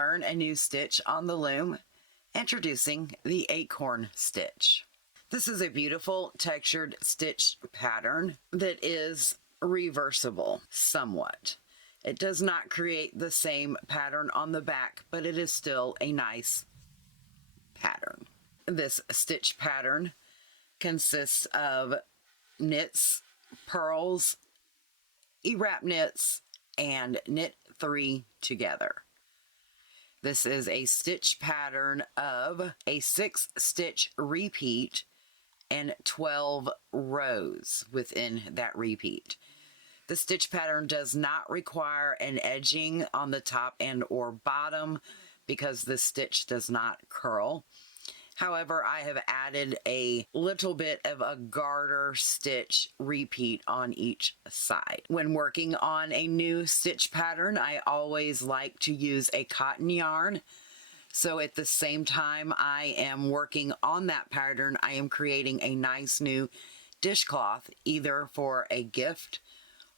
learn a new stitch on the loom, introducing the Acorn stitch. This is a beautiful textured stitch pattern that is reversible somewhat. It does not create the same pattern on the back, but it is still a nice pattern. This stitch pattern consists of knits, purls, E-wrap knits, and knit 3 together. This is a stitch pattern of a 6-stitch repeat and 12 rows within that repeat. The stitch pattern does not require an edging on the top and or bottom because the stitch does not curl. However, I have added a little bit of a garter stitch repeat on each side. When working on a new stitch pattern, I always like to use a cotton yarn. So at the same time I am working on that pattern, I am creating a nice new dishcloth, either for a gift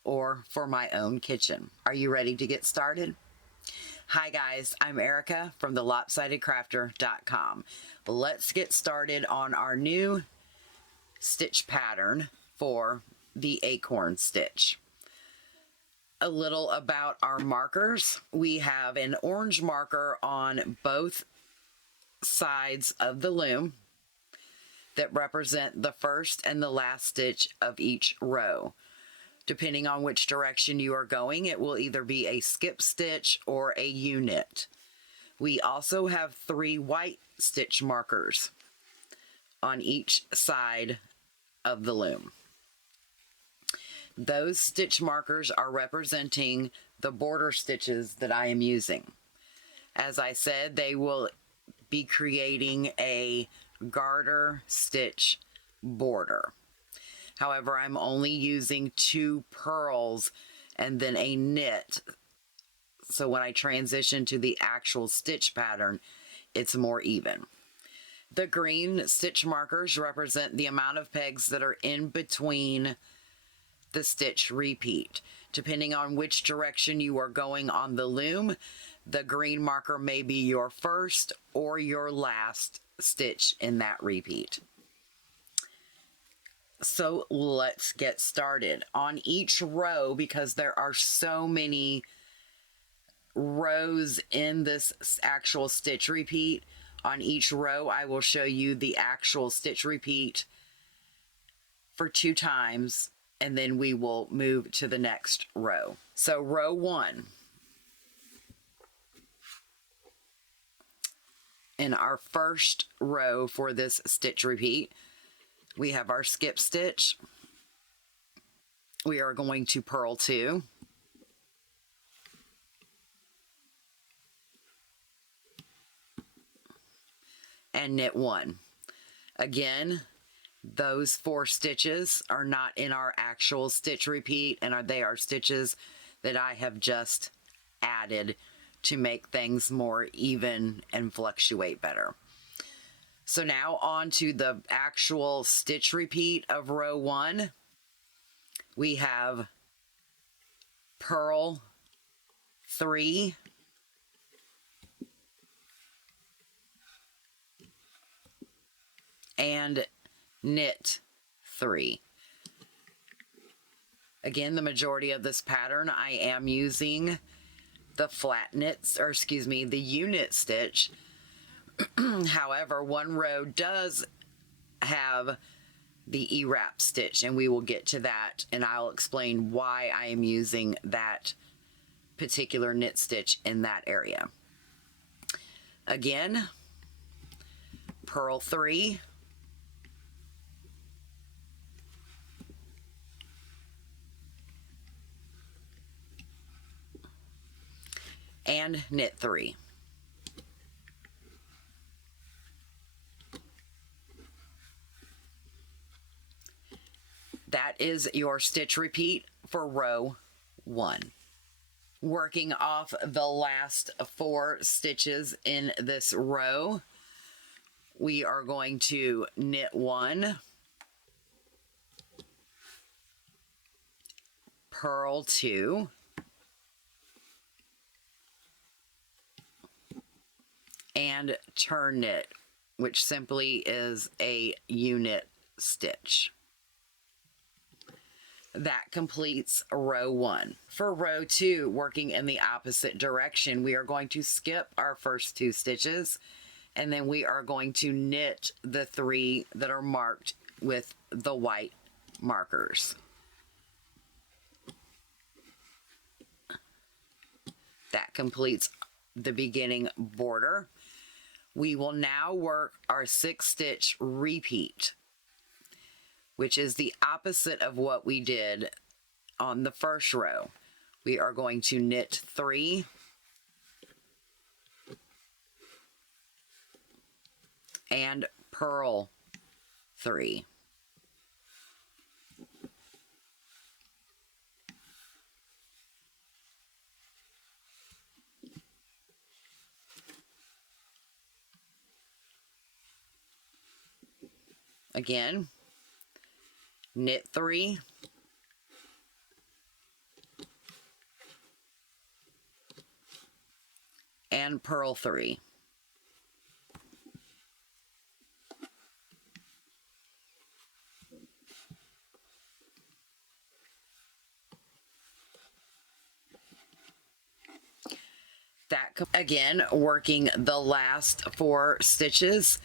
or for my own kitchen. Are you ready to get started? Hi guys, I'm Erica from thelopsidedcrafter.com. Let's get started on our new stitch pattern for the Acorn stitch. A little about our markers. We have an orange marker on both sides of the loom that represent the first and the last stitch of each row. Depending on which direction you are going, it will either be a skip stitch or a U-knit. We also have 3 white stitch markers on each side of the loom. Those stitch markers are representing the border stitches that I am using. As I said, they will be creating a garter stitch border. However, I'm only using 2 purls and then a knit. So when I transition to the actual stitch pattern, it's more even. The green stitch markers represent the amount of pegs that are in between the stitch repeat. Depending on which direction you are going on the loom, the green marker may be your first or your last stitch in that repeat. So let's get started. On each row, because there are so many rows in this actual stitch repeat, on each row I will show you the actual stitch repeat for 2 times, and then we will move to the next row. So row 1. In our first row for this stitch repeat, we have our skip stitch. We are going to purl 2. And knit 1. Again, those 4 stitches are not in our actual stitch repeat, and they are stitches that I have just added to make things more even and fluctuate better. So now on to the actual stitch repeat of row 1. We have purl 3, and knit 3. Again, the majority of this pattern I am using the flat knits, or excuse me, the U-knit stitch. However, one row does have the E-wrap stitch, and we will get to that, and I'll explain why I am using that particular knit stitch in that area. Again, purl 3, and knit 3. That is your stitch repeat for row 1. Working off the last 4 stitches in this row, we are going to knit 1, purl 2, and turn knit, which simply is a U-knit stitch. That completes row 1. For row 2, working in the opposite direction, we are going to skip our first 2 stitches, and then we are going to knit the 3 that are marked with the white markers. That completes the beginning border. We will now work our 6-stitch repeat, which is the opposite of what we did on the first row. We are going to knit 3 and purl 3. Again, knit 3 and purl 3. That again, working the last 4 stitches.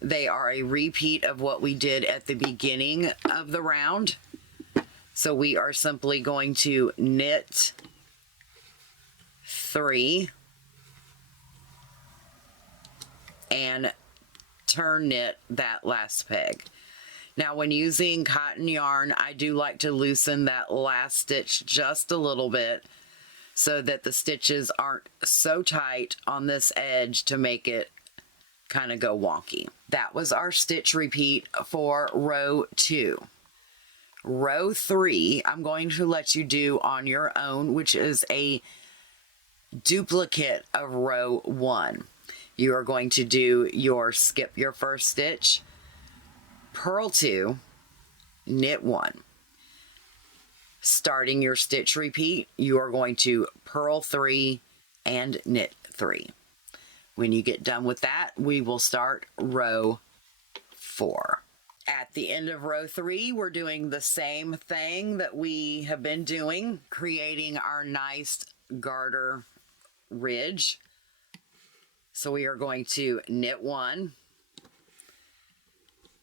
They are a repeat of what we did at the beginning of the round. So we are simply going to knit 3 and turn knit that last peg. Now, when using cotton yarn, I do like to loosen that last stitch just a little bit so that the stitches aren't so tight on this edge to make it kind of go wonky. That was our stitch repeat for row 2. Row 3, I'm going to let you do on your own, which is a duplicate of row 1. You are going to do your skip your first stitch, purl 2, knit 1. Starting your stitch repeat, you are going to purl 3 and knit 3. When you get done with that, we will start row 4. At the end of row 3, we're doing the same thing that we have been doing, creating our nice garter ridge. So we are going to knit 1,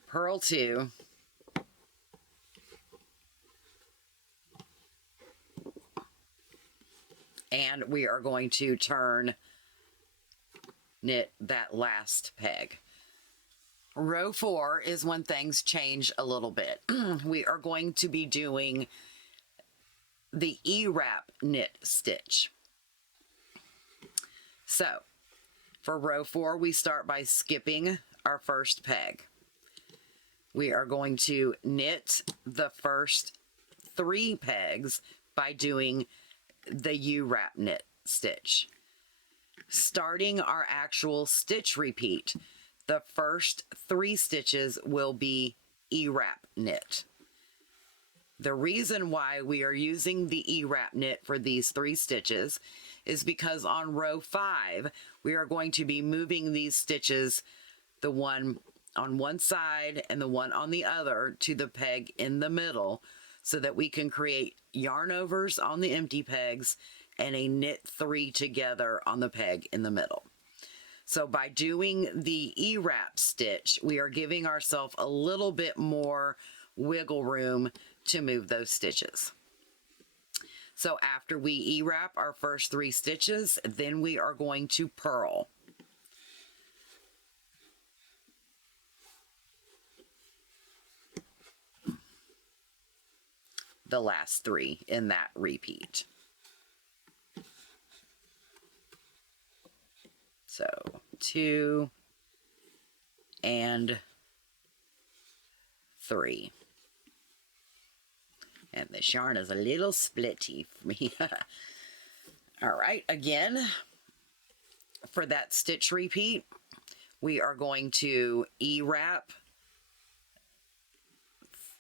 purl 2, and we are going to turn knit that last peg. Row 4 is when things change a little bit. We are going to be doing the E-wrap knit stitch. So for row 4, we start by skipping our first peg. We are going to knit the first 3 pegs by doing the U-wrap knit stitch. Starting our actual stitch repeat, the first 3 stitches will be E-wrap knit. The reason why we are using the E-wrap knit for these 3 stitches is because on row 5, we are going to be moving these stitches, the one on one side and the one on the other, to the peg in the middle, so that we can create yarn overs on the empty pegs and a knit 3 together on the peg in the middle. So by doing the E-wrap stitch, we are giving ourselves a little bit more wiggle room to move those stitches. So after we E-wrap our first 3 stitches, then we are going to purl. The last 3 in that repeat. So 2 and 3. And this yarn is a little splitty for me. All right, again, for that stitch repeat, we are going to E-wrap,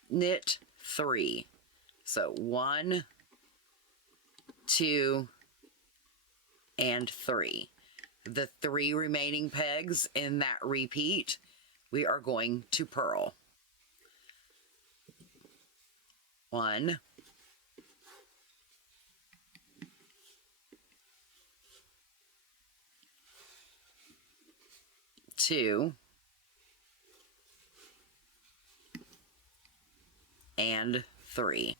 knit 3. So 1, 2, and 3. the 3 remaining pegs in that repeat, we are going to purl. 1, 2, and 3.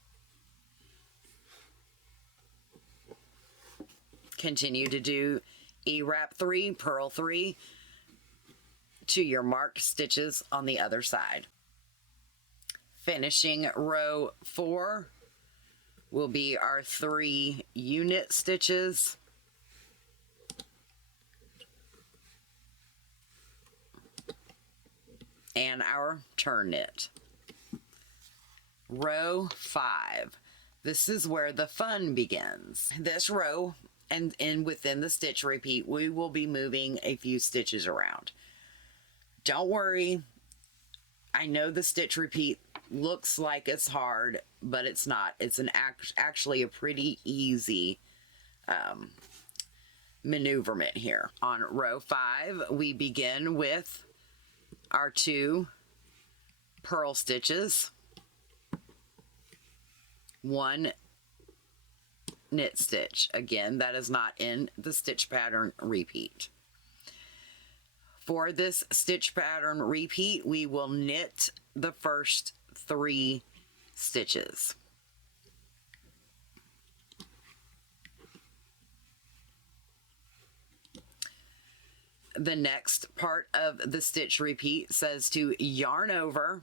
Continue to do E-wrap 3, purl 3 to your marked stitches on the other side. Finishing row 4 will be our 3 unit stitches. And our turn knit. Row 5. This is where the fun begins. This row and within the stitch repeat, we will be moving a few stitches around. Don't worry. I know the stitch repeat looks like it's hard, but it's not. It's actually a pretty easy maneuverment here. On row 5, we begin with our 2 purl stitches, 1 knit stitch. Again, that is not in the stitch pattern repeat. For this stitch pattern repeat, we will knit the first 3 stitches. The next part of the stitch repeat says to yarn over,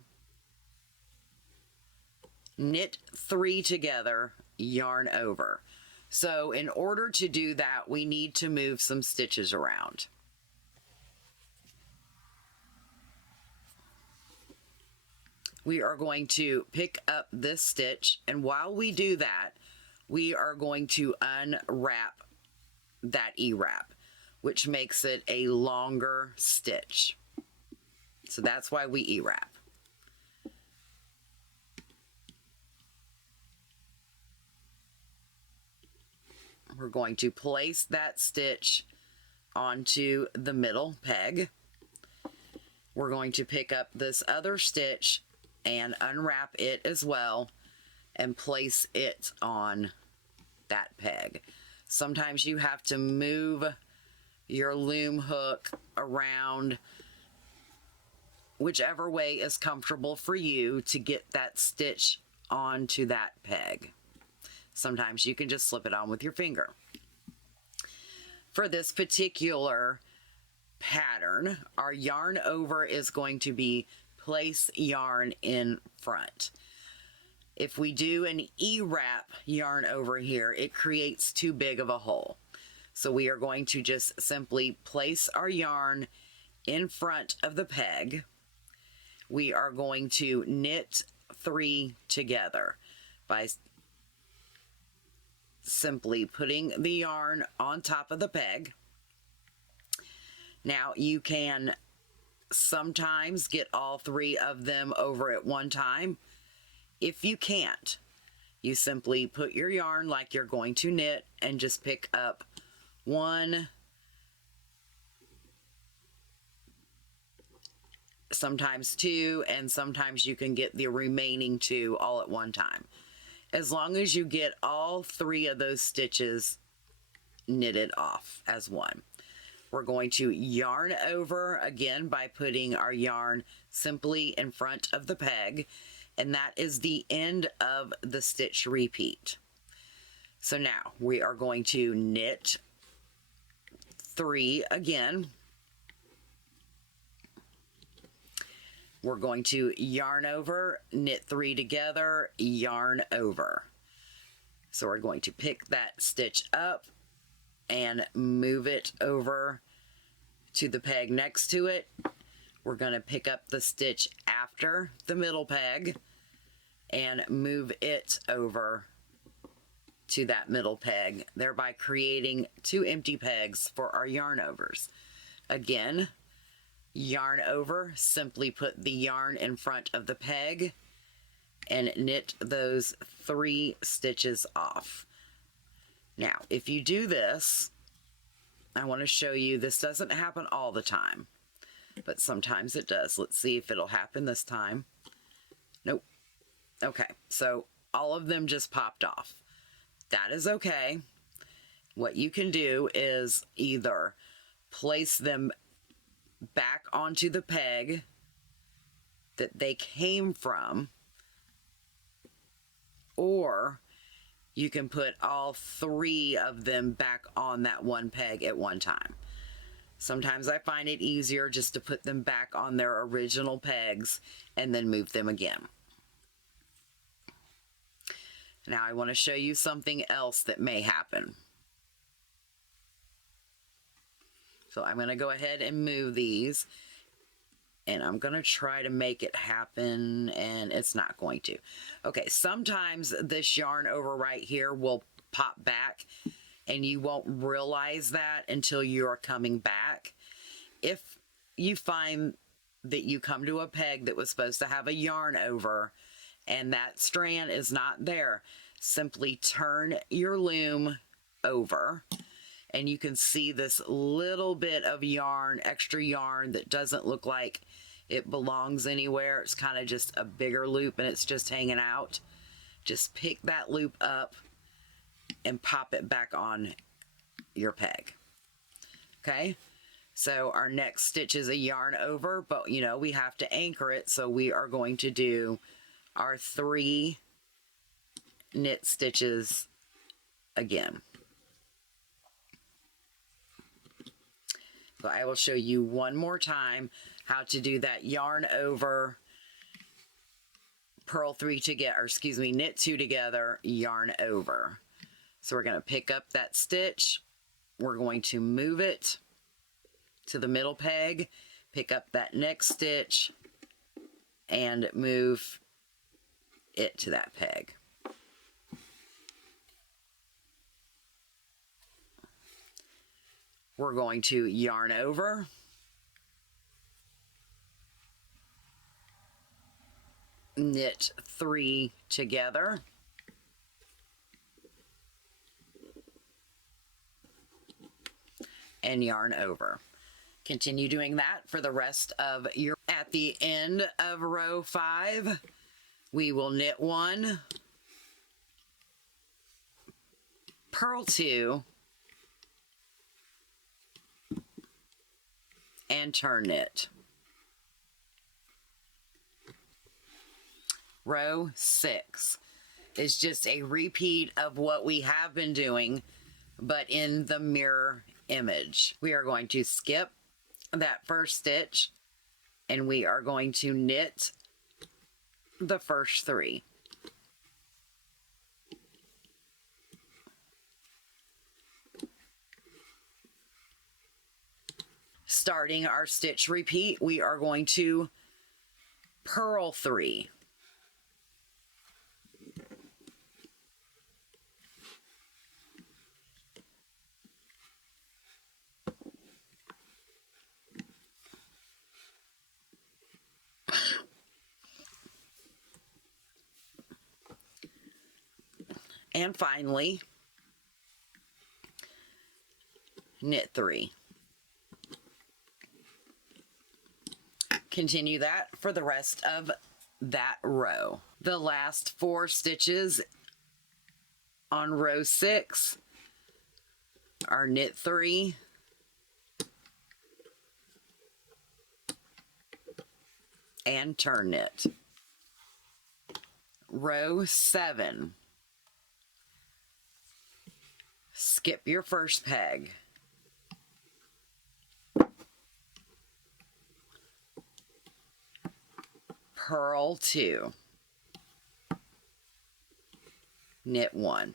knit 3 together, yarn over. So in order to do that, we need to move some stitches around. We are going to pick up this stitch, and while we do that, we are going to unwrap that E-wrap, which makes it a longer stitch. So that's why we E-wrap. We're going to place that stitch onto the middle peg. We're going to pick up this other stitch and unwrap it as well and place it on that peg. Sometimes you have to move your loom hook around whichever way is comfortable for you to get that stitch onto that peg. Sometimes you can just slip it on with your finger. For this particular pattern, our yarn over is going to be place yarn in front. If we do an E-wrap yarn over here, it creates too big of a hole. So we are going to just simply place our yarn in front of the peg. We are going to knit 3 together by simply putting the yarn on top of the peg. Now you can sometimes get all 3 of them over at one time. If you can't, you simply put your yarn like you're going to knit and just pick up 1, sometimes 2, and sometimes you can get the remaining 2 all at one time. As long as you get all 3 of those stitches knitted off as one. We're going to yarn over again by putting our yarn simply in front of the peg, and that is the end of the stitch repeat. So now we are going to knit 3 again. We're going to yarn over, knit 3 together, yarn over. So we're going to pick that stitch up and move it over to the peg next to it. We're going to pick up the stitch after the middle peg and move it over to that middle peg, thereby creating 2 empty pegs for our yarn overs. Again, yarn over, simply put the yarn in front of the peg and knit those 3 stitches off. Now, if you do this I want to show you, this doesn't happen all the time, but sometimes it does. Let's see if it'll happen this time. Nope. Okay, so all of them just popped off. That is okay. What you can do is either place them back onto the peg that they came from, or you can put all 3 of them back on that one peg at one time. Sometimes I find it easier just to put them back on their original pegs and then move them again. Now I want to show you something else that may happen. So I'm going to go ahead and move these, and I'm going to try to make it happen, and it's not going to. Okay, sometimes this yarn over right here will pop back, and you won't realize that until you're coming back. If you find that you come to a peg that was supposed to have a yarn over, and that strand is not there, simply turn your loom over, and you can see this little bit of yarn, extra yarn that doesn't look like it belongs anywhere. It's kind of just a bigger loop and it's just hanging out. Just pick that loop up and pop it back on your peg. Okay, so our next stitch is a yarn over, but you know, we have to anchor it, so we are going to do our 3 knit stitches again. So I will show you one more time how to do that yarn over, purl 3 together, or excuse me, knit 2 together, yarn over. So we're going to pick up that stitch, we're going to move it to the middle peg, pick up that next stitch, and move it to that peg. We're going to yarn over, knit 3 together, and yarn over. Continue doing that for the rest of your... At the end of row 5, we will knit 1, purl 2, and turn knit. Row 6 is just a repeat of what we have been doing, but in the mirror image. We are going to skip that first stitch, and we are going to knit the first 3. Starting our stitch repeat, we are going to purl 3. And finally, knit 3. Continue that for the rest of that row. The last 4 stitches on row 6 are knit 3, and turn knit. Row 7, skip your first peg, purl 2, knit 1.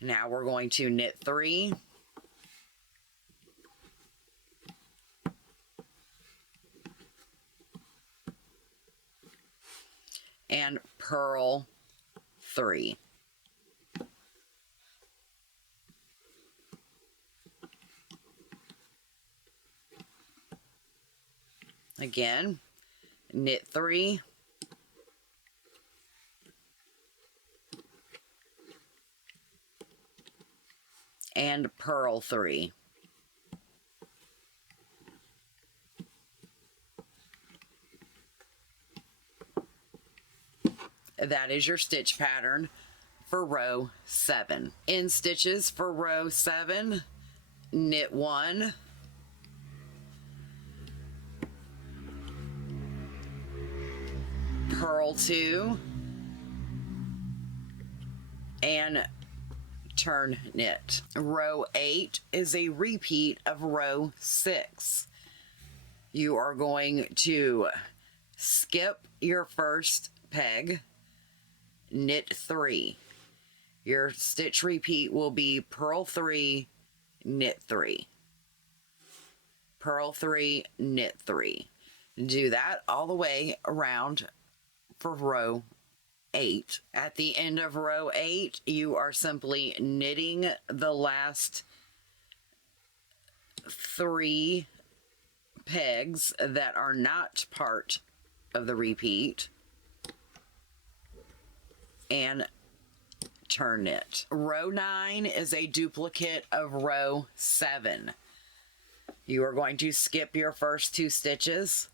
Now we're going to knit 3, and purl 3. Again, knit 3, and purl 3. That is your stitch pattern for row 7. In stitches for row 7, knit 1, purl 2, and turn knit. Row 8 is a repeat of row 6. You are going to skip your first peg, knit 3. Your stitch repeat will be purl 3, knit 3. Purl 3, knit 3. Do that all the way around for row 8. At the end of row 8, you are simply knitting the last 3 pegs that are not part of the repeat and turn knit. Row 9 is a duplicate of row 7. You are going to skip your first 2 stitches,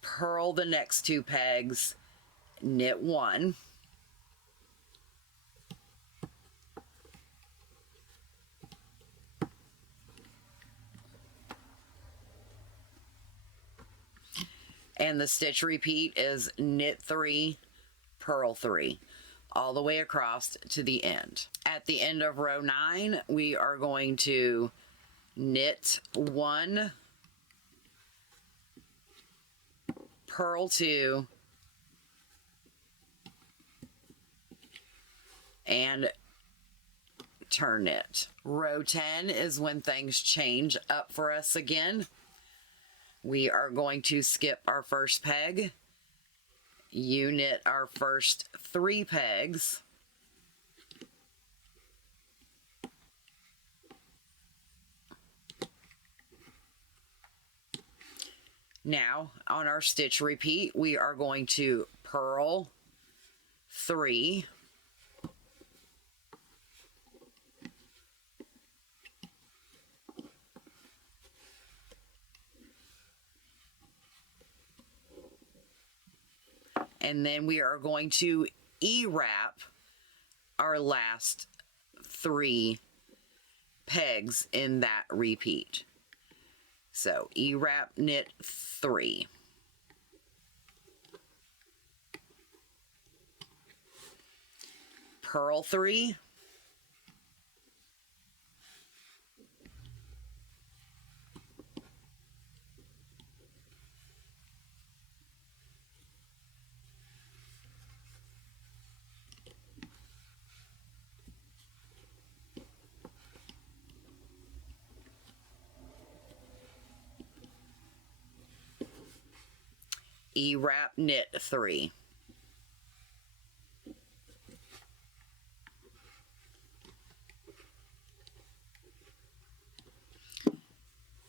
purl the next 2 pegs, knit 1, and the stitch repeat is knit 3, purl 3, all the way across to the end. At the end of row 9, we are going to knit 1, purl 2, and turn knit. Row 10 is when things change up for us again. We are going to skip our first peg. You knit our first 3 pegs. Now, on our stitch repeat, we are going to purl 3, and then we are going to E-wrap our last 3 pegs in that repeat. So E-wrap, knit 3. Purl 3. E-wrap, knit 3.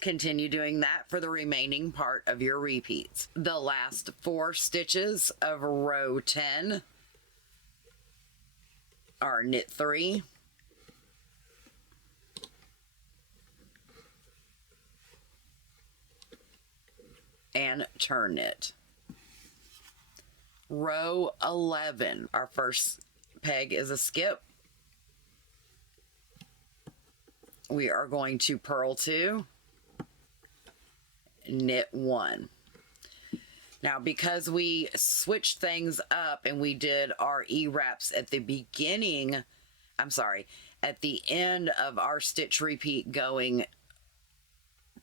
Continue doing that for the remaining part of your repeats. The last 4 stitches of row 10 are knit 3, and turn knit. Row 11, our first peg is a skip. We are going to purl 2, knit 1. Now, because we switched things up and we did our E-wraps at the beginning, at the end of our stitch repeat going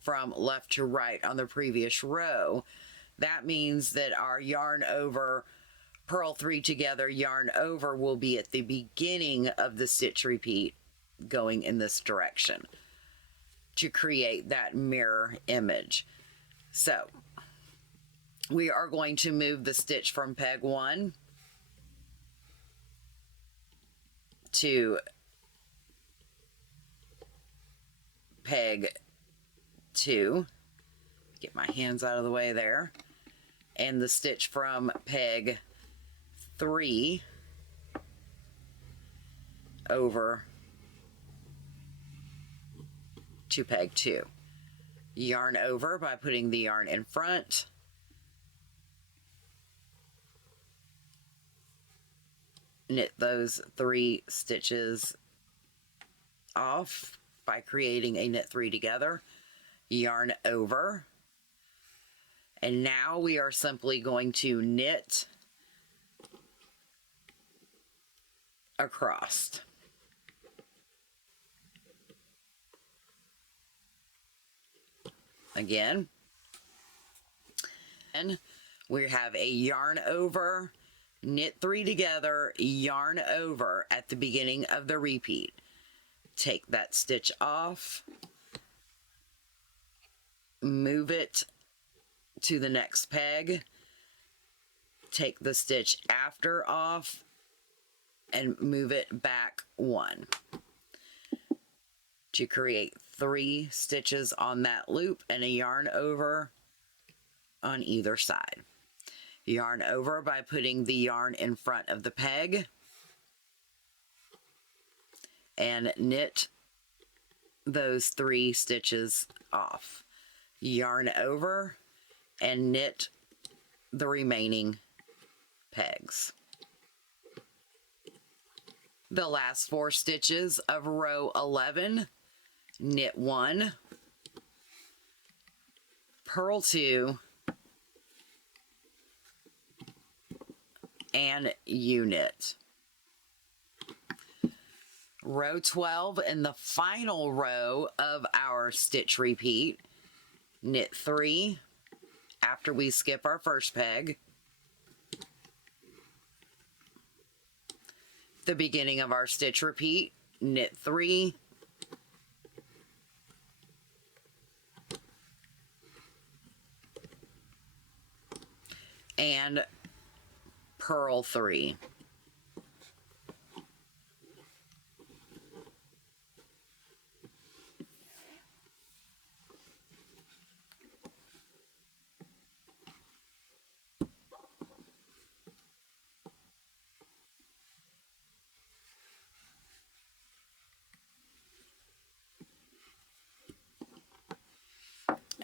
from left to right on the previous row, that means that our yarn over, purl 3 together, yarn over will be at the beginning of the stitch repeat going in this direction to create that mirror image. So we are going to move the stitch from peg 1 to peg 2. Get my hands out of the way there. And the stitch from peg 3 over to peg 2. Yarn over by putting the yarn in front. Knit those 3 stitches off by creating a knit 3 together. Yarn over. And now we are simply going to knit across. Again. And we have a yarn over, knit 3 together, yarn over at the beginning of the repeat. Take that stitch off, move it to the next peg, take the stitch after off, and move it back 1 to create 3 stitches on that loop and a yarn over on either side. Yarn over by putting the yarn in front of the peg and knit those 3 stitches off. Yarn over and knit the remaining pegs. The last 4 stitches of row 11, knit 1, purl 2, and U-knit. Row 12 in the final row of our stitch repeat, knit 3 after we skip our first peg. The beginning of our stitch repeat, knit 3, and purl 3.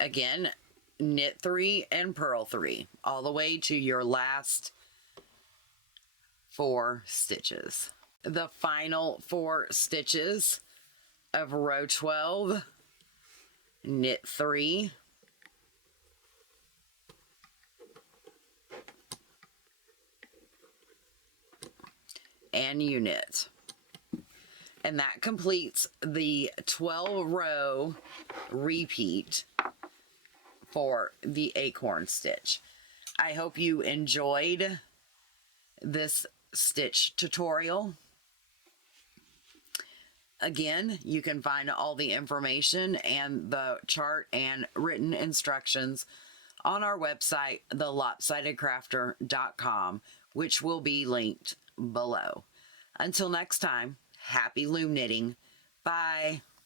Again, knit 3 and purl 3 all the way to your last 4 stitches. The final 4 stitches of row 12, knit 3, and U-knit. And that completes the 12 row repeat for the acorn stitch. I hope you enjoyed this stitch tutorial. Again, you can find all the information and the chart and written instructions on our website, thelopsidedcrafter.com, which will be linked below. Until next time, happy loom knitting. Bye.